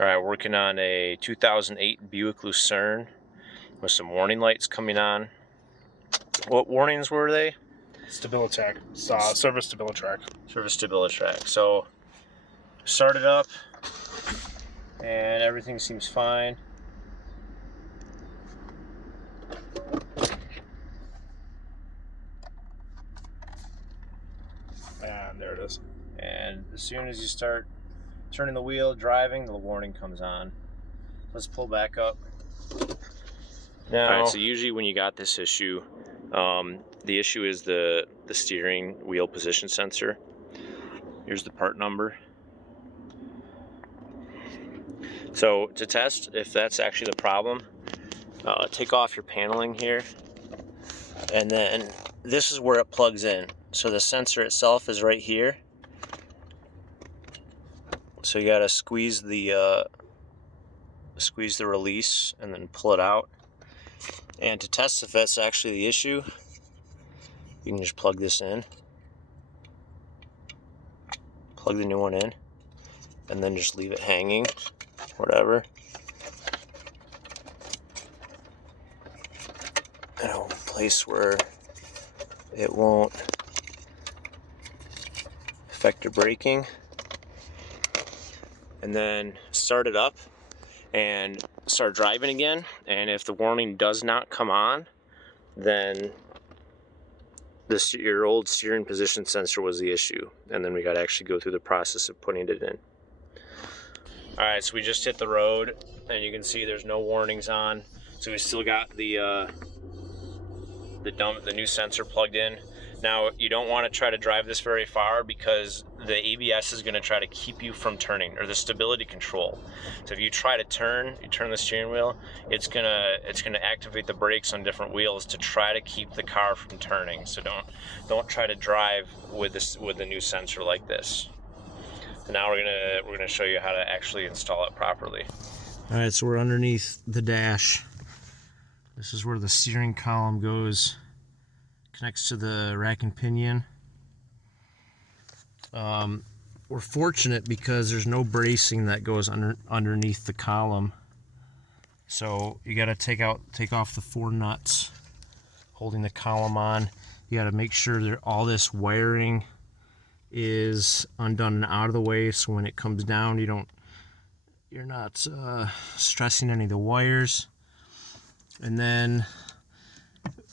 Alright, working on a 2008 Buick Lucerne with some warning lights coming on. What warnings were they? Stabilitrak, service Stabilitrak. Service Stabilitrak. So, started up and everything seems fine. And there it is. And as soon as you start turning the wheel, driving, the warning comes on. Let's pull back up. Now, all right, so usually when you got this issue, the issue is the steering wheel position sensor. Here's the part number. So to test if that's actually the problem, take off your paneling here, and then this is where it plugs in. So the sensor itself is right here. So you gotta squeeze the release and then pull it out. And to test if that's actually the issue, you can just plug this in, plug the new one in, and then just leave it hanging, whatever. In a place where it won't affect your braking. And then start it up and start driving again, and if the warning does not come on, then your old steering position sensor was the issue, and then we got to actually go through the process of putting it in. Alright, so we just hit the road and you can see there's no warnings on, so we still got the new sensor plugged in. Now, you don't want to try to drive this very far because the ABS is going to try to keep you from turning, or the stability control. So if you try to turn, you turn the steering wheel, it's gonna activate the brakes on different wheels to try to keep the car from turning. So don't try to drive with the new sensor like this. And now we're gonna show you how to actually install it properly. All right, so we're underneath the dash. This is where the steering column goes. Connects to the rack and pinion. We're fortunate because there's no bracing that goes underneath the column. So you got to take off the 4 nuts holding the column on. You got to make sure that all this wiring is undone and out of the way, so when it comes down, you're not stressing any of the wires. And then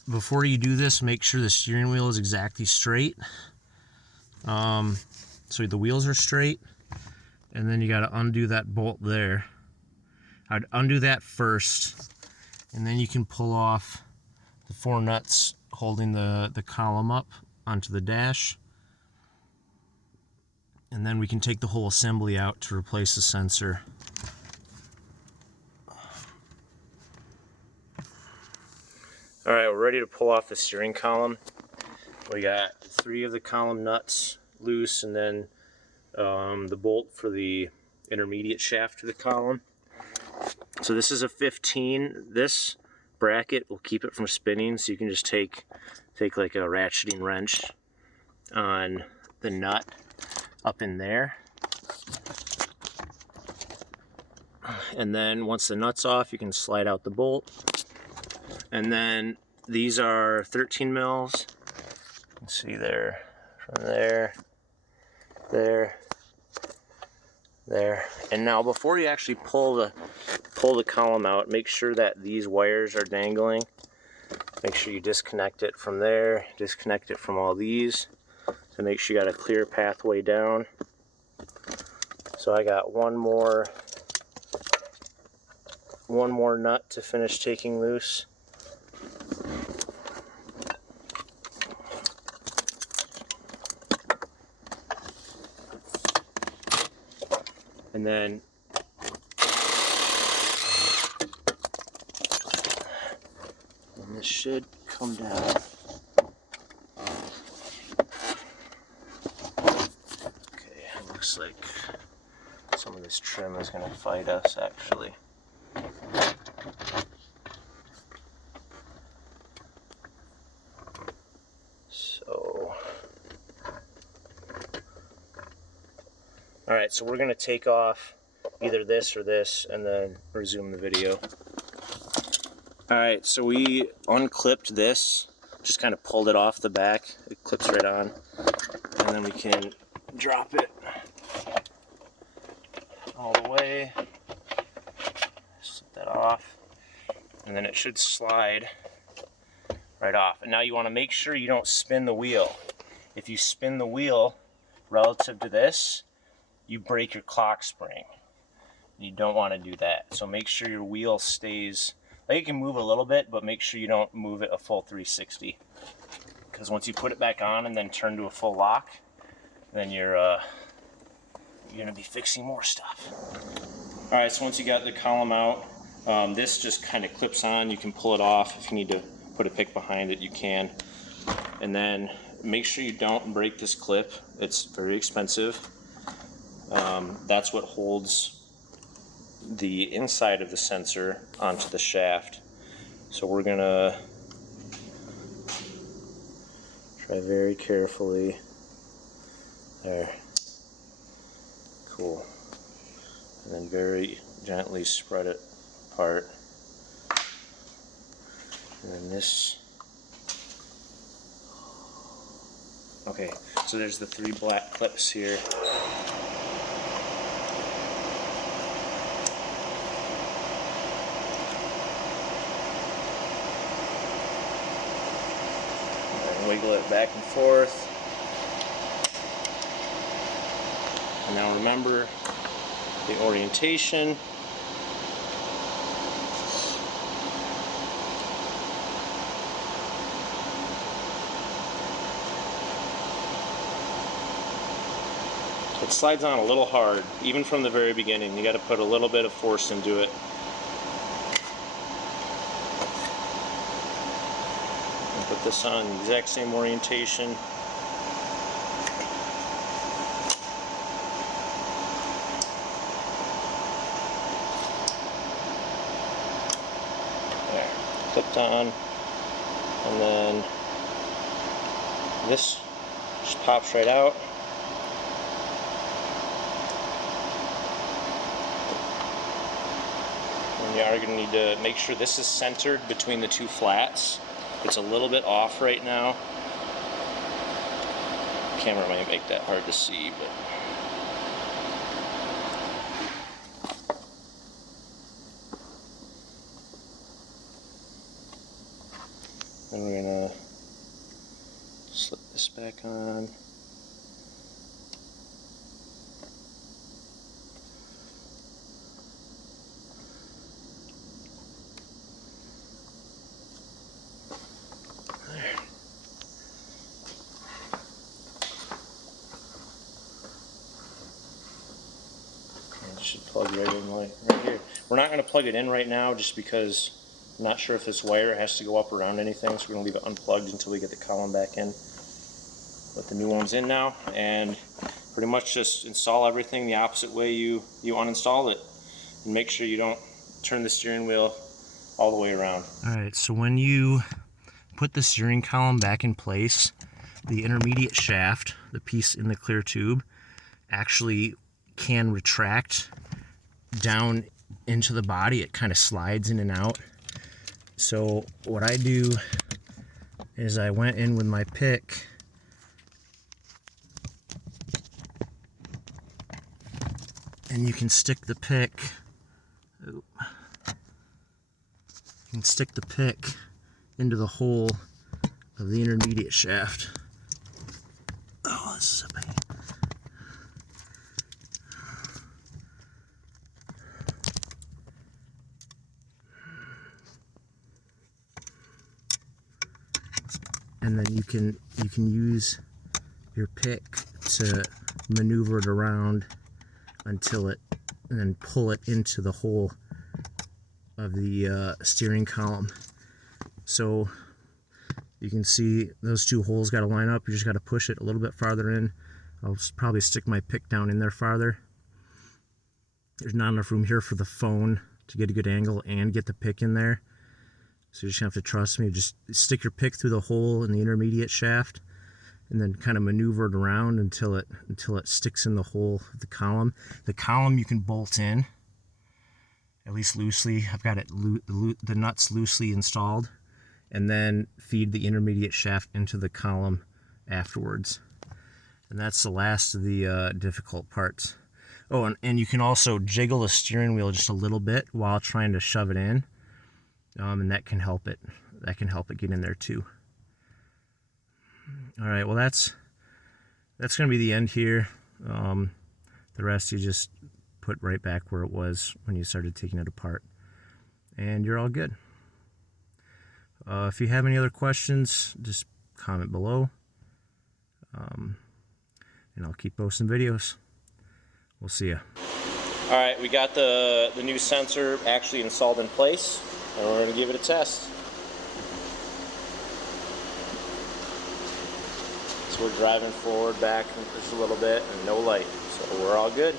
before you do this, make sure the steering wheel is exactly straight. So the wheels are straight, and then you got to undo that bolt there. I'd undo that first, and then you can pull off the 4 nuts holding the column up onto the dash. And then we can take the whole assembly out to replace the sensor. Alright, we're ready to pull off the steering column. We got 3 of the column nuts loose, and then the bolt for the intermediate shaft to the column. So this is a 15. This bracket will keep it from spinning, so you can just take like a ratcheting wrench on the nut up in there. And then once the nut's off, you can slide out the bolt. And then these are 13 mils. You can see there, from there, there, there. And now before you actually pull the column out, make sure that these wires are dangling. Make sure you disconnect it from there, disconnect it from all these, to make sure you got a clear pathway down. So I got one more nut to finish taking loose. And then this should come down. Okay, it looks like some of this trim is going to fight us actually. Alright, so we're going to take off either this or this, and then resume the video. Alright, so we unclipped this, just kind of pulled it off the back. It clips right on, and then we can drop it all the way, slip that off, and then it should slide right off. And now you want to make sure you don't spin the wheel. If you spin the wheel relative to this, you break your clock spring. You don't want to do that. So make sure your wheel stays, like it can move a little bit, but make sure you don't move it a full 360. Because once you put it back on and then turn to a full lock, then you're gonna be fixing more stuff. All right, so once you got the column out, this just kind of clips on. You can pull it off. If you need to put a pick behind it, you can. And then make sure you don't break this clip. It's very expensive. That's what holds the inside of the sensor onto the shaft. So we're gonna try very carefully. There. Cool. And then very gently spread it apart. And then this. Okay, so there's the 3 black clips here. Wiggle it back and forth. And now remember the orientation. It slides on a little hard, even from the very beginning. You got to put a little bit of force into it. Put this on the exact same orientation. There, clipped on, and then this just pops right out. And you are going to need to make sure this is centered between the 2 flats. It's a little bit off right now. The camera might make that hard to see, but then we're gonna slip this back on. Should plug right in right here. We're not going to plug it in right now just because I'm not sure if this wire has to go up around anything, so we're going to leave it unplugged until we get the column back in. Let the new ones in now, and pretty much just install everything the opposite way you uninstalled it, and make sure you don't turn the steering wheel all the way around. Alright, so when you put the steering column back in place, the intermediate shaft, the piece in the clear tube, actually can retract down into the body. It kind of slides in and out. So what I do is I went in with my pick and you can stick the pick into the hole of the intermediate shaft. Oh, this is a pain. And then you can use your pick to maneuver it around until it, and then pull it into the hole of the steering column. So you can see those 2 holes got to line up. You just got to push it a little bit farther in. I'll probably stick my pick down in there farther. There's not enough room here for the phone to get a good angle and get the pick in there. So you just have to trust me. Just stick your pick through the hole in the intermediate shaft and then kind of maneuver it around until it sticks in the hole of the column. The column you can bolt in, at least loosely. I've got it the nuts loosely installed, and then feed the intermediate shaft into the column afterwards. And that's the last of the difficult parts. Oh, and you can also jiggle the steering wheel just a little bit while trying to shove it in, and that can help it. That can help it get in there too. All right, well that's going to be the end here. The rest you just put right back where it was when you started taking it apart, and you're all good. If you have any other questions, just comment below, and I'll keep posting videos. We'll see ya. All right, we got the new sensor actually installed in place, and we're going to give it a test. So we're driving forward, back just a little bit, and no light, so we're all good.